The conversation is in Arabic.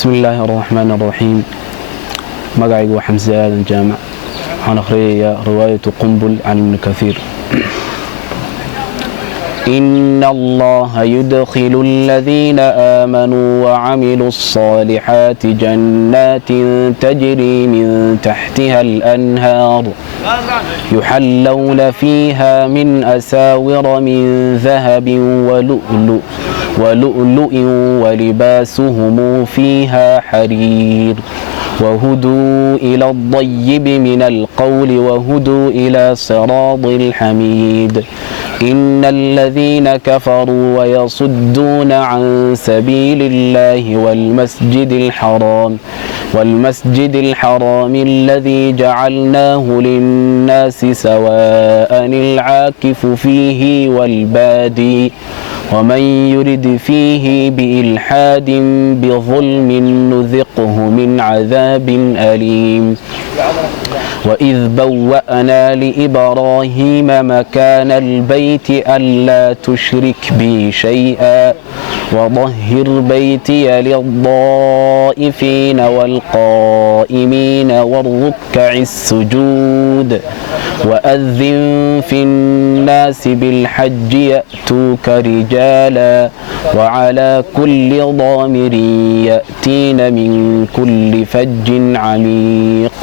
بسم الله الرحمن الرحيم. مقعي وحمزة آدم جامع. أنا أخري رواية قنبل عن ابن كثير. إن الله يدخل الذين آمنوا وعملوا الصالحات جنات تجري من تحتها الأنهار يحلون فيها من أساور من ذهب ولؤلؤ ولباسهم فيها حرير وهدوا إلى الطيب من القول وهدوا إلى صراط الحميد. إن الذين كفروا ويصدون عن سبيل الله والمسجد الحرام الذي جعلناه للناس سواء العاكف فيه والبادي ومن يرد فيه بإلحاد بظلم نذقه من عذاب أليم. وإذ بوأنا لإبراهيم مكان البيت ألا تشرك بي شيئا وطهر بيتي للطائفين والقائمين والركع السجود وأذن في الناس بالحج يأتوك رجالا وعلى كل ضامر يأتين من كل فج عميق.